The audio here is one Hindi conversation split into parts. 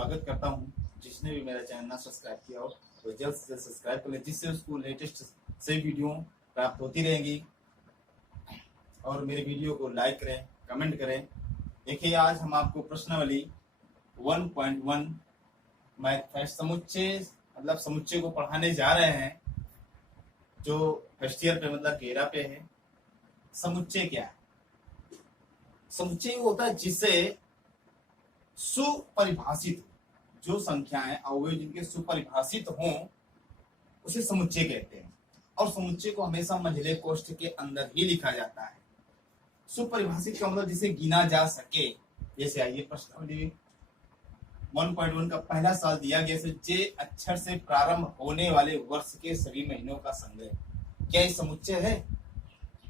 स्वागत करता हूँ। जिसने भी मेरा चैनल ना सब्सक्राइब किया हो तो जल्द से जल्द सब्सक्राइब कर ले, जिससे उसको लेटेस्ट सही वीडियो प्राप्त होती रहेंगी। और मेरे वीडियो को लाइक करें, कमेंट करें। देखिए, आज हम आपको प्रश्नावली 1.1 मैथ समुच्चय मतलब समुच्चय को पढ़ाने जा रहे हैं, जो फर्स्ट ईयर पे मतलब 13 पे है। समुच्चय क्या है? समुच्चय वो होता है जिसे सुपरिभाषित जो संख्याएं अवयव जिनके सुपरिभाषित हों उसे समुच्चय कहते हैं। और समुच्चय को हमेशा मंझले कोष्ठ के अंदर ही लिखा जाता है। सुपरिभाषित का मतलब जिसे गिना जा सके। जैसे आइए प्रश्नावली 1.1 का पहला सवाल दिया गया है, जे अक्षर से प्रारंभ होने वाले वर्ष के सभी महीनों का संग्रह। क्या ये समुच्चय है?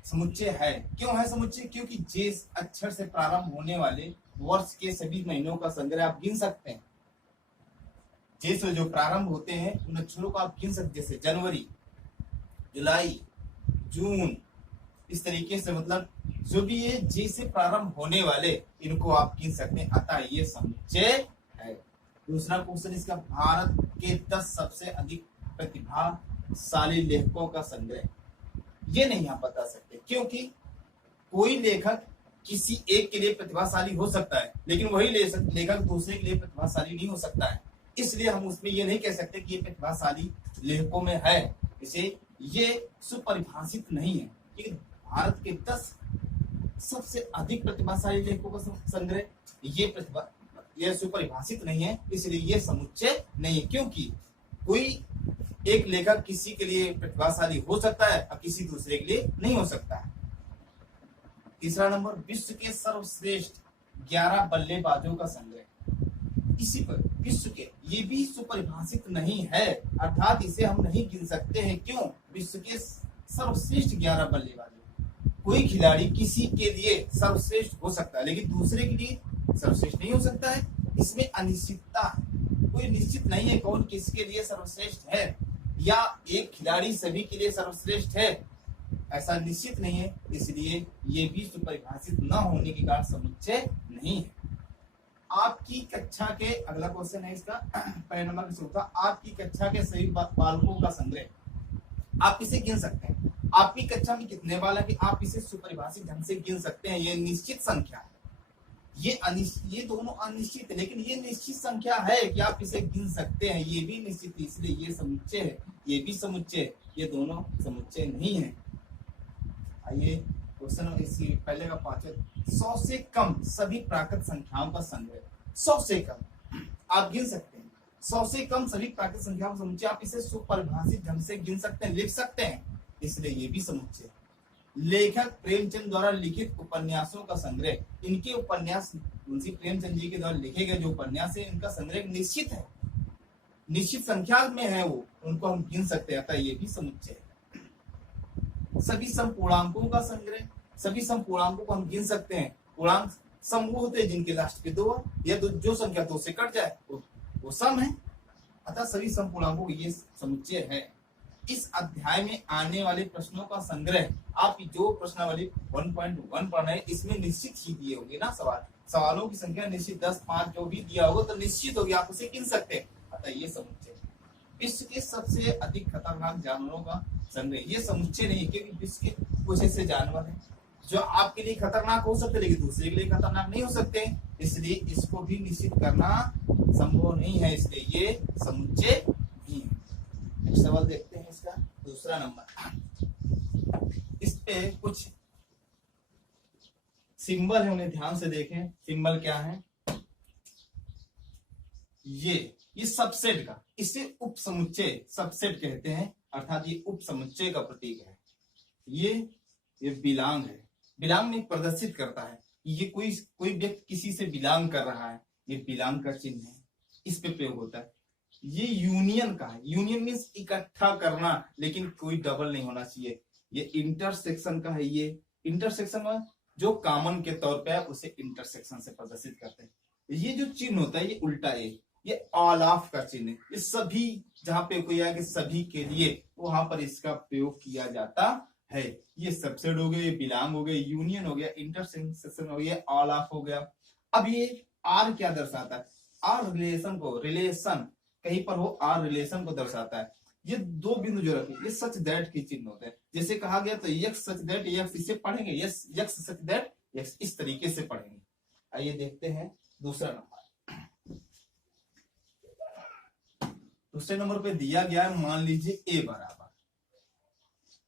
समुच्चय है। क्यों है समुच्चय? क्योंकि जे अक्षर से प्रारंभ होने वाले वर्ष के सभी महीनों का संग्रह आप गिन सकते हैं। जे से जो प्रारंभ होते हैं उन अक्षरों को आप गिन सकते, जैसे जनवरी, जुलाई, जून, इस तरीके से मतलब जो भी ये जे से प्रारंभ होने वाले इनको आप गिन सकते हैं। अतः ये समुच्चय है। दूसरा क्वेश्चन इसका, भारत के 10 सबसे अधिक प्रतिभाशाली लेखकों का संग्रह। ये नहीं आप बता सकते, क्योंकि कोई लेखक किसी एक के लिए प्रतिभाशाली हो सकता है, लेकिन वही लेखक दूसरे के लिए प्रतिभाशाली नहीं हो सकता है। इसलिए हम उसमें ये नहीं कह सकते कि ये प्रतिभाशाली लेखकों में है। इसे ये सुपरिभाषित नहीं है कि भारत के 10 सबसे अधिक प्रतिभाशाली लेखकों का संग्रह, ये सुपरिभाषित नहीं है, इसलिए ये समुच्चय नहीं है। क्योंकि कोई एक लेखक किसी के लिए प्रतिभाशाली हो सकता है और किसी दूसरे के लिए नहीं हो सकता है। तीसरा नंबर, विश्व के सर्वश्रेष्ठ 11 बल्लेबाजों का संग्रह। इसी पर विश्व के, ये भी सुपरिभाषित नहीं है, अर्थात इसे हम नहीं गिन सकते हैं। क्यों? विश्व के सर्वश्रेष्ठ 11 बल्लेबाजों, कोई खिलाड़ी किसी के लिए सर्वश्रेष्ठ हो सकता है लेकिन दूसरे के लिए सर्वश्रेष्ठ नहीं हो सकता है। इसमें अनिश्चितता है, कोई निश्चित नहीं है कौन किसके लिए सर्वश्रेष्ठ है, या एक खिलाड़ी सभी के लिए सर्वश्रेष्ठ है, ऐसा निश्चित नहीं है। इसलिए ये भी सुपरिभाषित न होने के कारण समुच्चय नहीं है। आपकी कक्षा के, अगला क्वेश्चन है इसका पहले नंबर से होता, आपकी कक्षा के सभी बालकों का संग्रह। आप इसे गिन सकते हैं। आपकी कक्षा में कितने बालक है, आप इसे सुपरिभाषित ढंग से गिन सकते हैं। ये निश्चित संख्या है, ये दोनों अनिश्चित है, लेकिन ये निश्चित संख्या है कि आप इसे गिन सकते हैं। ये भी निश्चित, इसलिए ये समुच्चय है, ये भी समुच्चय है, ये दोनों समुच्चय नहीं है। आइए क्वेश्चन इसी पहले का 5, 100 से कम सभी प्राकृत संख्याओं का संग्रह। 100 से कम आप गिन सकते हैं। 100 से कम सभी प्राकृत संख्याओं का समुच्चय, आप इसे सुपरिभाषित ढंग से गिन सकते हैं, लिख सकते हैं, इसलिए ये भी समुच्चय है। लेखक प्रेमचंद द्वारा लिखित उपन्यासों का संग्रह। इनके उपन्यास मुंशी प्रेमचंद जी के द्वारा लिखे गए जो उपन्यास है, इनका संग्रह निश्चित है, निश्चित संख्या में है, वो उनको हम गिन सकते हैं, अतः ये भी समुच्चय है। सभी समपूर्णांकों का संग्रह, सभी समपूर्णांकों को हम गिन सकते हैं। पूर्णांक सम वो होते हैं जिनके लास्ट पे 2 या जो संख्या 2 से कट जाए वो सम है, अतः सभी समपूर्णांकों को ये समुच्चय है। इस अध्याय में आने वाले प्रश्नों का संग्रह, आप जो प्रश्नावली 1.1 पढ़ रहे हैं इसमें निश्चित ही दिए होंगे ना सवालों की संख्या निश्चित 10, 5 जो भी दिया होगा तो निश्चित होगी, आप उसे गिन सकते हैं, अतः ये समुच्चय। विश्व के सबसे अधिक खतरनाक जानवरों का संग्रह, ये समुच्चय नहीं, क्योंकि विश्व के कुछ ऐसे जानवर हैं जो आपके लिए खतरनाक हो सकते लेकिन दूसरे के लिए खतरनाक नहीं हो सकते, इसलिए इसको भी निश्चित करना संभव नहीं है, इसलिए ये समुच्चय नहीं है। नेक्स्ट सवाल देखते हैं इसका दूसरा नंबर। इस पे कुछ सिंबल है, उन्हें ध्यान से देखें। सिंबल क्या है? ये सबसेट का, इसे उप समुच्चय सबसेट कहते हैं, अर्थात ये उप समुच्चय का प्रतीक है। ये बिलांग है, बिलांग में प्रदर्शित करता है ये कोई व्यक्ति किसी से बिलांग कर रहा है, ये बिलांग का चिन्ह है, इस पे प्रयोग होता है। ये यूनियन का है, यूनियन मीन्स इकट्ठा करना, लेकिन कोई डबल नहीं होना चाहिए। ये इंटरसेक्शन का है, ये इंटरसेक्शन में जो कॉमन के तौर पे है उसे इंटरसेक्शन से प्रदर्शित करते हैं। ये जो चिन्ह होता है ये उल्टा ये ऑल ऑफ का चिन्ह है, ये सभी, जहां पे कोई आए कि सभी के लिए, वहां पर इसका प्रयोग किया जाता है। ये सबसेट हो गए, बिलोंग हो गए, यूनियन हो गया, इंटरसेक्शन हो गया, ऑल ऑफ हो गया। अब ये आर क्या दर्शाता है? आर रिलेशन को, रिलेशन कहीं पर हो, आर रिलेशन को दर्शाता है। ये दो बिंदु जो रखे ये सच दैट की चिन्ह होते हैं। जैसे कहा गया तो यक्स सच दैट यक्स, इसे पढ़ेंगे yes x such that x, इस तरीके से पढ़ेंगे। आइए देखते हैं दूसरा नंबर। दूसरे नंबर पे दिया गया है, मान लीजिए ए बराबर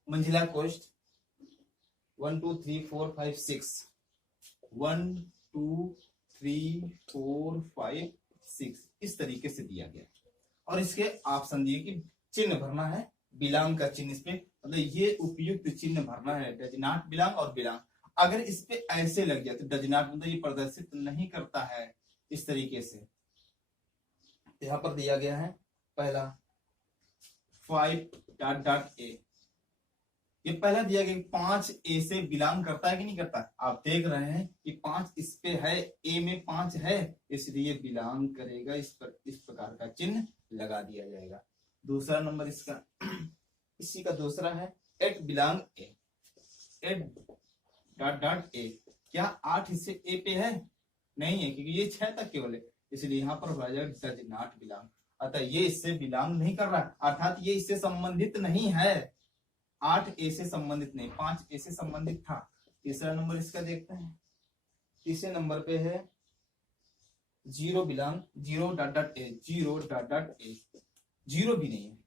मंजिला कोष्ठ 1 2 3 4 5 6, 1 2 3 4 5 6 इस तरीके से दिया गया और इसके ऑप्शन दिए कि चिन्ह भरना है, बिलोंग का चिन्ह इसपे, मतलब ये उपयुक्त चिन्ह भरना है, डज नॉट बिलोंग और बिलोंग। अगर इस पे ऐसे लग जाए तो डज नॉट मतलब ये प्रदर्शित नहीं करता है इस तरीके से। यहां पर दिया गया है पहला 5 ए, ये पहला दिया गया 5 ए से बिलोंग करता है कि नहीं करता। आप देख रहे हैं कि 5 इस पे है, ए में 5 है, इसलिए बिलोंग करेगा, इस पर इस प्रकार का चिन्ह लगा दिया जाएगा। दूसरा नंबर इसका इसी का दूसरा है 8 बिलोंग ए, 8 ए, क्या 8 इससे ए पे है? नहीं है, क्योंकि ये 6 तक केवल है, इसलिए यहाँ पर हो जाएगा डज नॉट बिलोंग, अतः ये इससे बिलोंग नहीं कर रहा, अर्थात ये इससे संबंधित नहीं है। 8 ए से संबंधित नहीं, 5 ए से संबंधित था। तीसरा नंबर इसका देखते हैं। तीसरे नंबर पे है 0 belong, 0 dot dot A, 0 dot dot A, 0 भी नहीं है,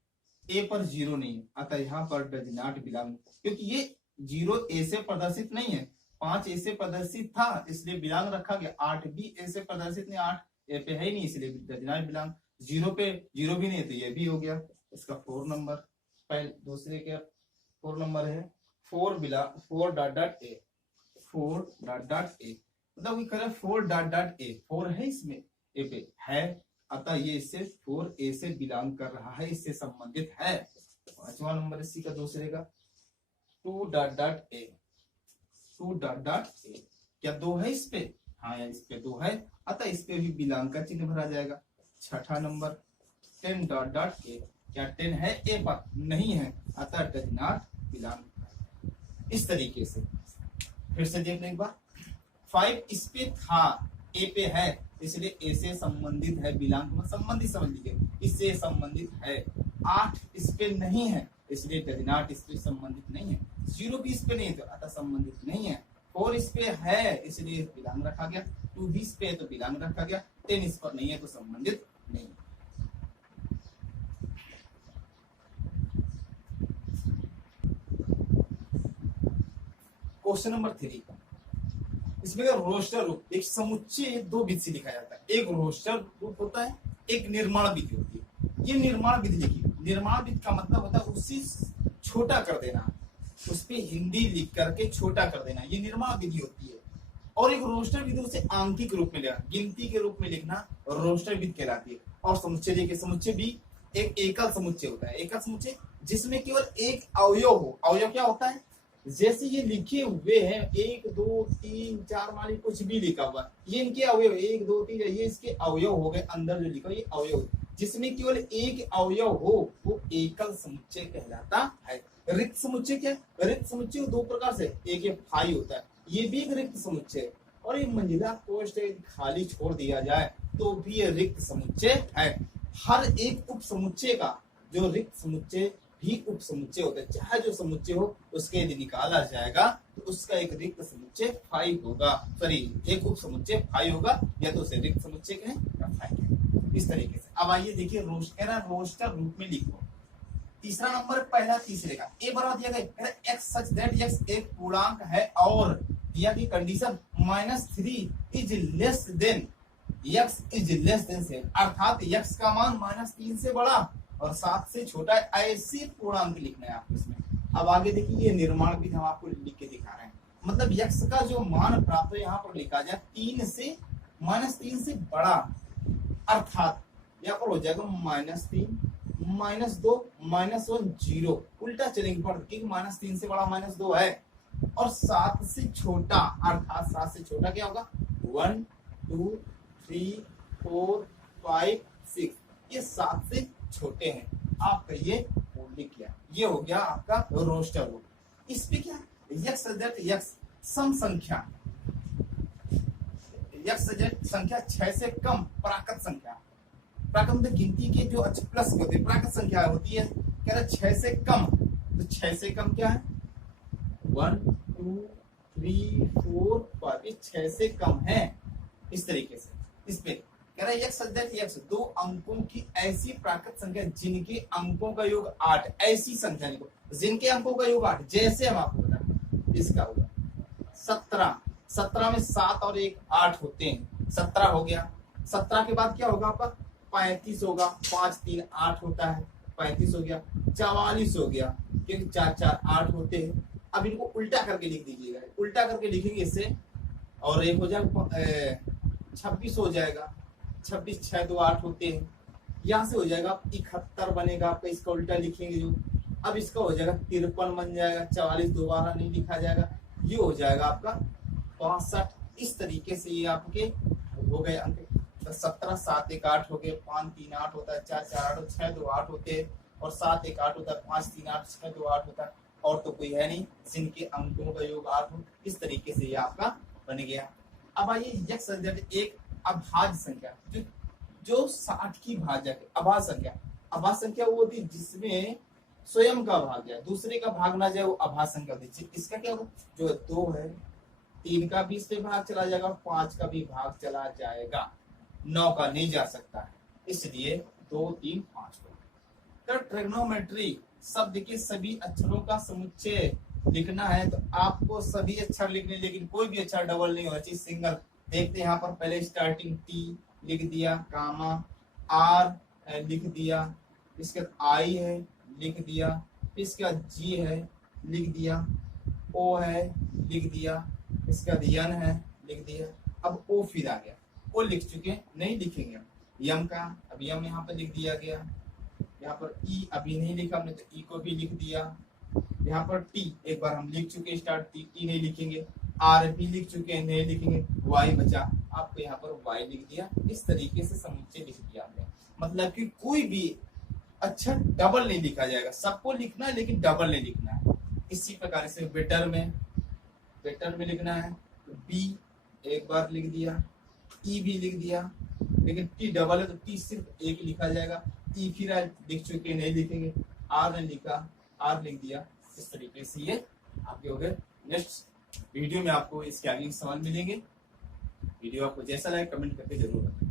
ए पर 0 नहीं है, अतः यहाँ पर डज नॉट बिलोंग, क्योंकि ये 0 ए से प्रदर्शित नहीं है, 5 ए से प्रदर्शित था इसलिए बिलोंग रखा गया, 8 भी ए से प्रदर्शित नहीं, 8 ए पे है ही नहीं इसलिए डज नॉट बिलोंग। 0 पे 0 भी नहीं है तो ये भी हो गया। इसका 4 नंबर, पहले दूसरे के 4 नंबर है 4 dot dot A, 4 dot dot A, मतलब 4 डॉट डॉट ए, 4 है इसमें ए पे है, अतः ये इससे 4 ए से बिलोंग कर रहा है, इससे संबंधित है। 5वां नंबर इसी का दूसरे का 2 dot dot A, 2 dot dot A, क्या 2 है इस पे? हाँ इस पे 2 है, अतः इस पे भी बिलोंग का चिन्ह भरा जाएगा। 6ठा नंबर 10 डॉट डॉट ए, क्या 10 है ए पर? नहीं है, अतः डज नॉट बिलोंग। इस तरीके से फिर से देखने एक बार, 5 इस पे था, ए पे है, इसलिए ए से संबंधित है, बिलोंग संबंधित समझ लीजिए, इससे संबंधित है। 8 इस पे नहीं है, इसलिए डज नॉट इस पे संबंधित नहीं है। 0 भी इस पे नहीं है तो अतः संबंधित नहीं है। 4 इस पे है इसलिए बिलोंग रखा गया, 2 भी इस पे है तो बिलोंग रखा गया, 10 इस पर नहीं है तो संबंधित नहीं। क्वेश्चन नंबर 3, इसमें रोस्टर रूप, एक समुच्चय 2 विधि से लिखा जाता है, एक रोस्टर रूप होता है, एक निर्माण विधि होती है। ये निर्माण विधि लिखी, निर्माण विधि का मतलब होता है उसी छोटा कर देना, उस पे हिंदी लिख करके छोटा कर देना, ये निर्माण विधि होती है। और एक रोस्टर विधि उसे आंकिक रूप में लिखना, गिनती के रूप में लिखना रोस्टर विधि कहलाती है। और समुच्चय देखिए, समुच्चय भी एक एकल समुच्चय होता है, एकल समुच्चय जिसमें केवल एक अवयव हो। अवयव क्या होता है? जैसे ये लिखे हुए हैं 1 2 3 4 मानी कुछ भी लिखा हुआ, ये इनके अवयव 1 2 3, ये इसके अवयव हो गए, अंदर जो लिखा ये अवयव, जिसमें केवल एक अवयव हो वो एकल समुच्चय कहलाता है। रिक्त समुच्चय क्या है? रिक्त समुच्चय 2 प्रकार से, एक ये फाई होता है, ये भी एक रिक्त समुच्चय, और ये मंजिला कोष्ठ खाली छोड़ दिया जाए तो भी ये रिक्त समुच्चय है। हर एक उप समुच्चय का जो रिक्त समुच्चय भी उप समुच्चय होता है, चाहे जो समुच्चय हो उसके यदि निकाला जाएगा तो उसका एक रिक्त समुच्चय फाई होगा, सॉरी एक उप समुच्चय फाई होगा, या तो उसे रिक्त समुच्चय कहें या फाई कहें, इस तरीके से। अब आइए देखिए रोस्टर रूप में लिखो। तीसरा नंबर पहला तीसरे का ए बराबर दिया गया एक्स सच दैट एक्स एक पूर्णांक है और दिया की condition -3 is less than x is less than 7, अर्थात x का मान -3 से बड़ा और 7 से छोटा है, ऐसे पूर्णांक लिखना है आपको इसमें। अब आगे देखिए ये निर्माण भी हम आपको लिख के दिखा रहे हैं, मतलब x का जो मान प्राप्त है यहाँ पर लिखा जाए -3 से बड़ा, अर्थात यहाँ पर हो जाएगा -3 -2 -1 0, उल्टा चलेंगे पर क्योंकि -3 से बड़ा -2 है, और 7 से छोटा, अर्थात 7 से छोटा क्या होगा 1 2 3 4 5 6, ये 7 से छोटे हैं, आपका ये लिख किया, ये हो गया आपका रोस्टर रूप। इस पे क्या x सम संख्या, यक्षजट संख्या 6 से कम प्राकृत संख्या, प्राकृत मतलब गिनती के जो प्लस होते हैं, प्राकृत संख्या होती है, कह रहा 6 से कम, तो 6 से कम क्या है 1 2 3 4 5, ये 6 से कम है। इस तरीके से इस पे कह रहा है यक्षजट यक्ष 2 अंकों की ऐसी प्राकृत संख्या जिनके अंकों का योग 8, ऐसी संख्या लिखो जिनके अंकों का योग 8। जैसे हम आपको बता इसका होगा 17, 17 में 7 और 1 8 होते हैं, 17 हो गया। 17 के बाद क्या होगा आपका 35 होगा, 5 3 8 होता है, 35 हो गया। 44 हो गया क्योंकि 4 4 8 होते हैं। अब इनको उल्टा करके लिख दीजिएगा, उल्टा करके लिखेंगे इससे और एक हो जाएगा 26 हो जाएगा, 26 6 2 8 होते हैं। यहाँ से हो जाएगा 71 बनेगा आपका, इसका उल्टा लिखेंगे जो। अब इसका हो जाएगा 53 बन जाएगा, 44 दोबारा नहीं लिखा जाएगा, ये हो जाएगा आपका 62। इस तरीके से ये आपके हो गए अंक। 17 7 1 8 हो गए, 5 3 8 होता है, 4 4 8 6 2 8 होते हैं और 7 1 8 होता है, 5 3 8 6 2 8 होता है। और तो कोई है नहीं जिनके अंकों का योग 8 हो। इस तरीके से ये आपका बन गया। अब आइए यक्षजट एक अभाज्य संख्या, जो 60 की भाज्य है, अभाज्य संख्या। अभाज्य संख्या वो होती है जिसमें स्वयं का भाग जाए, दूसरे का भाग ना जाए, वो अभाज्य संख्या होती है। इसका क्या होगा जो 2 है 3 का भी इस पे भाग चला जाएगा, 5 का भी भाग चला जाएगा, 9 का नहीं जा सकता है, इसलिए 2 3 5 को। ट्रिग्नोमेट्री शब्द के सभी अक्षरों का समुच्चय लिखना है तो आपको सभी अक्षर लिखने, लेकिन कोई भी अक्षर डबल नहीं होना चाहिए, सिंगल। देखते हैं यहाँ पर पहले स्टार्टिंग टी लिख दिया, कामा आर लिख दिया, इसके बाद आई है लिख दिया, इसके बाद जी है लिख दिया, ओ है लिख दिया, इसका बाद यन है लिख दिया। अब ओ फिर आ गया, ओ लिख चुके, नहीं लिखेंगे यम का, अब यम यहाँ पर लिख दिया गया। यहाँ पर ई अभी नहीं लिखा हमने, तो ई को भी लिख दिया। यहाँ पर टी एक बार हम लिख चुके स्टार्ट, टी नहीं लिखेंगे। आर भी लिख चुके हैं, नहीं लिखेंगे। वाई बचा, आपको यहाँ पर वाई लिख दिया। इस तरीके से समुच्चय लिख दिया आपने, मतलब कि कोई भी अक्षर डबल नहीं लिखा जाएगा, सबको लिखना है लेकिन डबल नहीं लिखना है। इसी प्रकार से वेटर में लिखना है तो बी एक बार लिख दिया, ई भी लिख दिया, लेकिन टी डबल है तो टी सिर्फ एक लिखा जाएगा। ई फिर लिख चुके नहीं लिखेंगे, आर ने लिखा, आर लिख दिया। इस तरीके से ये आपके हो गए। नेक्स्ट वीडियो में आपको इसके आगे सवाल मिलेंगे। वीडियो आपको जैसा लगे कमेंट करके जरूर बताएं।